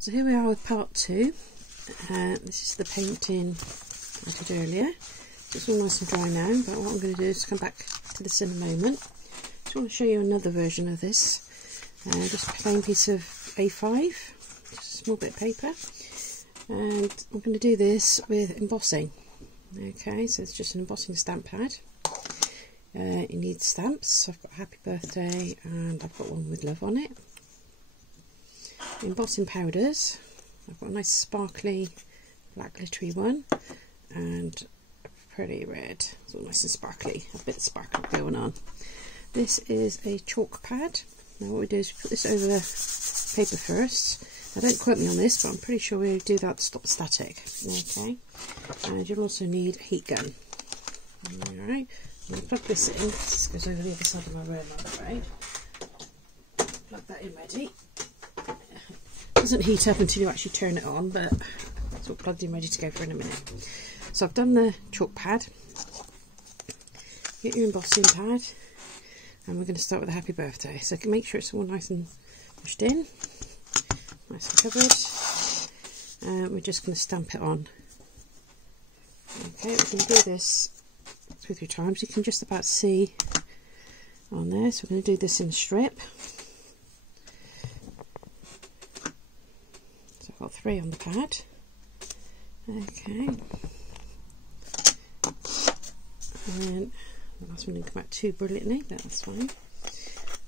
So here we are with part 2. This is the painting I did earlier. It's all nice and dry now, but what I'm going to do is come back to this in a moment. Just want to show you another version of this. Just a plain piece of A5, just a small bit of paper, and I'm going to do this with embossing. Okay, so it's just an embossing stamp pad. You need stamps. I've got happy birthday and I've got one with love on it. Embossing powders. I've got a nice sparkly black glittery one and a pretty red. It's all nice and sparkly, a bit of sparkle going on. This is a chalk pad. Now what we do is we put this over the paper first. Now don't quote me on this, but I'm pretty sure we do that to stop static. Okay, and you'll also need a heat gun. Alright, I'm going to plug this in. This goes over the other side of my room, I'm afraid. Plug that in ready. It doesn't heat up until you actually turn it on, but it's all plugged in ready to go for in a minute. So I've done the chalk pad. Get your embossing pad, and we're going to start with a happy birthday. So make sure it's all nice and pushed in, nice and covered, and we're just going to stamp it on. Okay, we're going to do this 2 or 3 times. You can just about see on there. So we're going to do this in a strip. So I've got 3 on the pad. Okay, and then the last one didn't come out too brilliantly, but that's fine.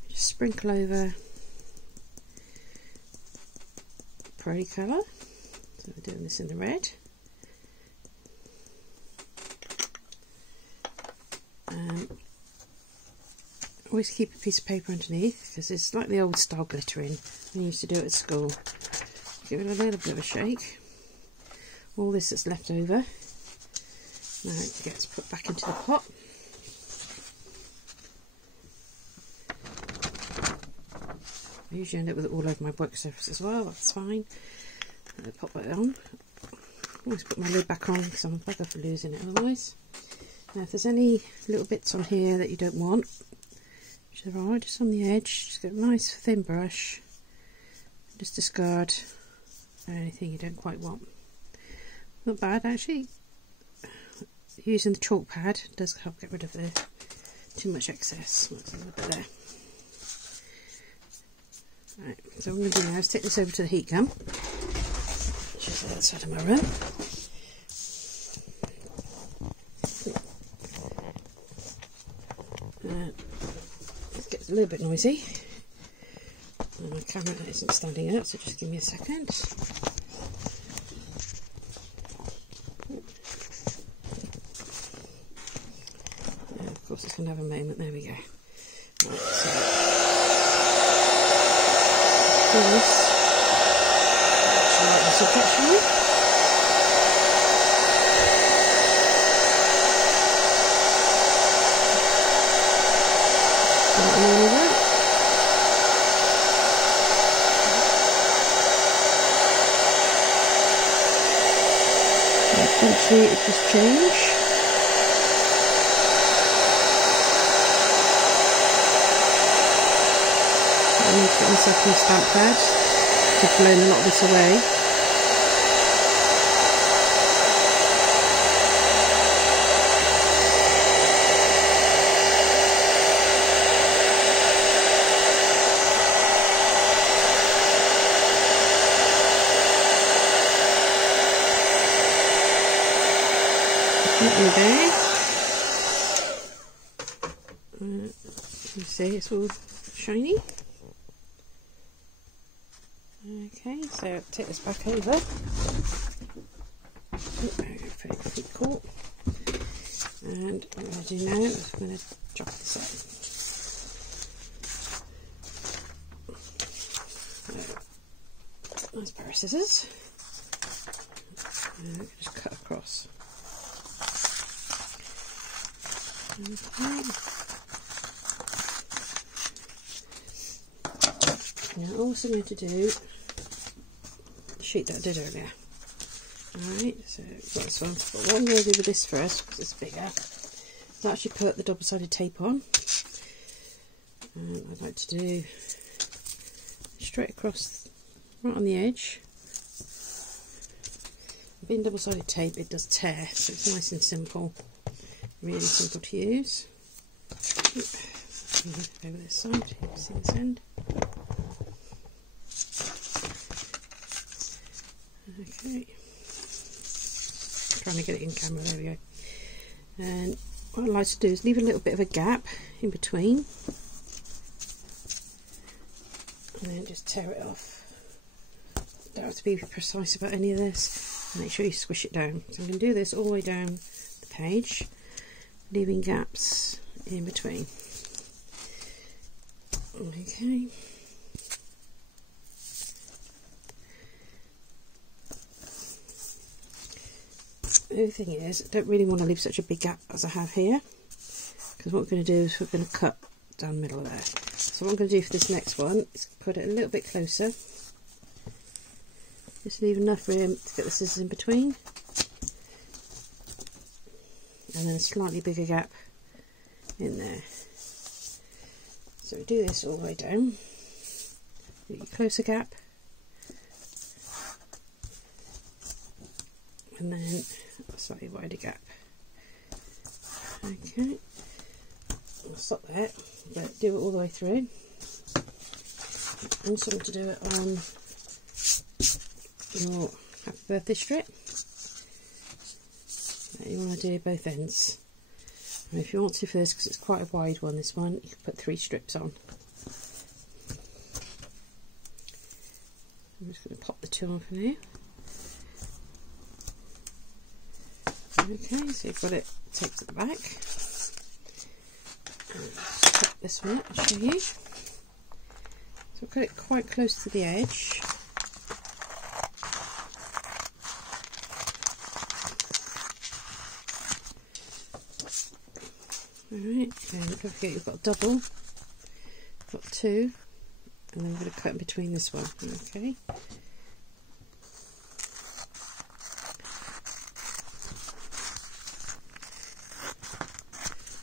Just sprinkle over prairie colour. So we're doing this in the red. Always keep a piece of paper underneath because it's like the old style glittering we used to do it at school. Give it a little bit of a shake. All this that's left over now gets put back into the pot. I usually end up with it all over my work surface as well, that's fine. I'll pop that on. Always put my lid back on because I'm a bugger for losing it otherwise. Now if there's any little bits on here that you don't want, which there are just on the edge, just get a nice thin brush, just discard anything you don't quite want. Not bad actually. Using the chalk pad does help get rid of the too much excess. That's a little bit there. Right, so what I'm going to do now is take this over to the heat gun, which is the other side of my room. It gets a little bit noisy. And my camera isn't standing up, so just give me a second. Yeah, of course it's going to have a moment. There we go. Right, so eventually it just change. I need to get myself some stamp pad to blend a lot of this away. There. You see it's all shiny. Okay, so take this back over. Feet caught. And what I'm going to do now is I'm going to chop this up. Nice pair of scissors. And just cut across. Okay. Now I'm also going to do the sheet that I did earlier. Alright, so this one. But what I'm going to do with this first, because it's bigger, is actually put the double-sided tape on. And I'd like to do straight across, right on the edge, being double-sided tape, it does tear, so it's nice and simple, really simple to use. Over this side, you can see this end. Okay, trying to get it in camera, there we go. And what I like to do is leave a little bit of a gap in between, and then just tear it off. Don't have to be precise about any of this. Make sure you squish it down. So I'm going to do this all the way down the page, leaving gaps in between. Okay. The other thing is, I don't really want to leave such a big gap as I have here, because what we're going to do is we're going to cut down the middle of there. So what I'm going to do for this next one is put it a little bit closer. Just leave enough room to fit the scissors in between, and then a slightly bigger gap in there. So we do this all the way down. Get your closer gap, and then a slightly wider gap. Okay, I'll stop there, but do it all the way through. Also want to do it on your happy birthday strip. You want to do both ends. And if you want to for this, because it's quite a wide one, this one, you can put 3 strips on. I'm just going to pop the 2 on for now. Okay, so you've got it taped to the back. Pop this one up and show you. So I've got it quite close to the edge. Alright, and don't forget you've got a double, got 2, and then I'm going to cut in between this one, okay.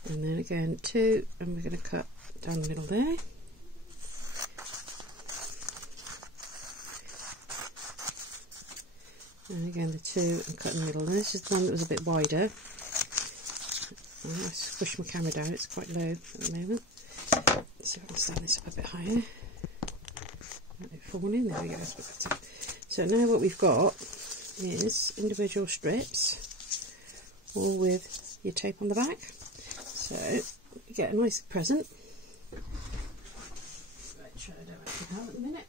And then again 2, and we're going to cut down the middle there. And again the 2 and cut in the middle. And this is the one that was a bit wider. I squish my camera down, it's quite low at the moment. So I'll stand this up a bit higher. Let it fall in, there we go, that's a bit better. So now what we've got is individual strips, all with your tape on the back. So you get a nice present. Right, try to do it now at the minute.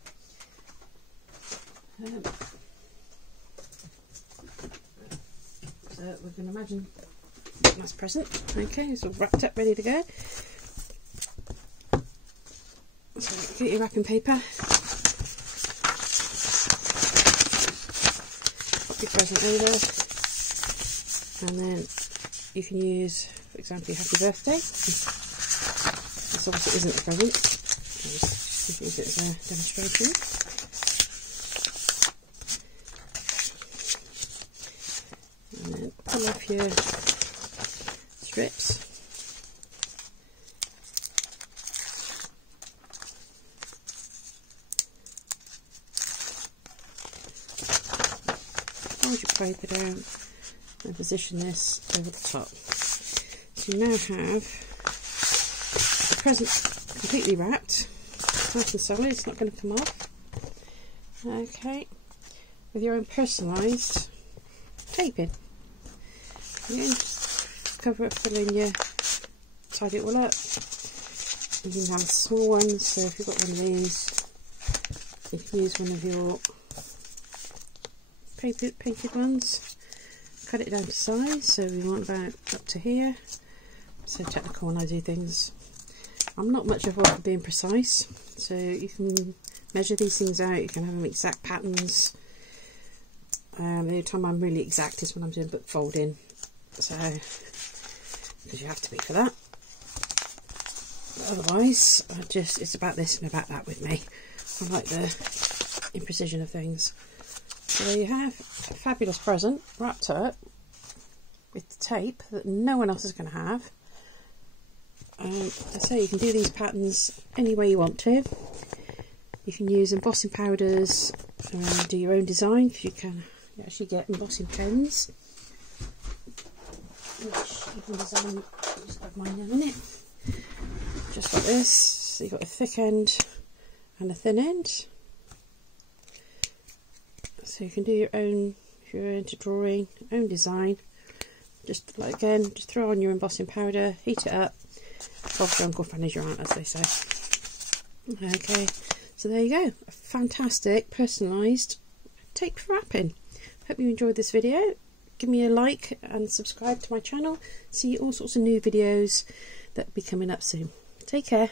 So we're going to imagine nice present. Okay, it's all wrapped up, ready to go. So get your wrapping paper, pop your present over, and then you can use, for example, your happy birthday. This obviously isn't a present, just use it as a demonstration. And then pull off your strips. Hold your paper down and position this over the top. So you now have the present completely wrapped, nice and solid, it's not going to come off. Okay, with your own personalised taping. Yeah, cover it, fill in your, tidy it all up. You can have small ones, so if you've got one of these, you can use one of your painted ones. Cut it down to size, so we want about up to here. So technical when I do things. I'm not much of one for being precise, so you can measure these things out, you can have them exact patterns. The only time I'm really exact is when I'm doing book folding, so because you have to be for that. But otherwise, it's about this and about that with me. I like the imprecision of things. So there you have a fabulous present wrapped up with tape that no one else is going to have. As I say, you can do these patterns any way you want to. You can use embossing powders and do your own design, if you can you actually get embossing pens, which you can design, just like mine now, innit? Just like this. So you've got a thick end and a thin end. So you can do your own, if you're into drawing, own design. Just like, again, just throw on your embossing powder, heat it up. Bob's your uncle, Fanny's your aunt, as they say. Okay, so there you go. A fantastic personalised tape for wrapping. Hope you enjoyed this video. Give me a like and subscribe to my channel. See all sorts of new videos that will be coming up soon. Take care.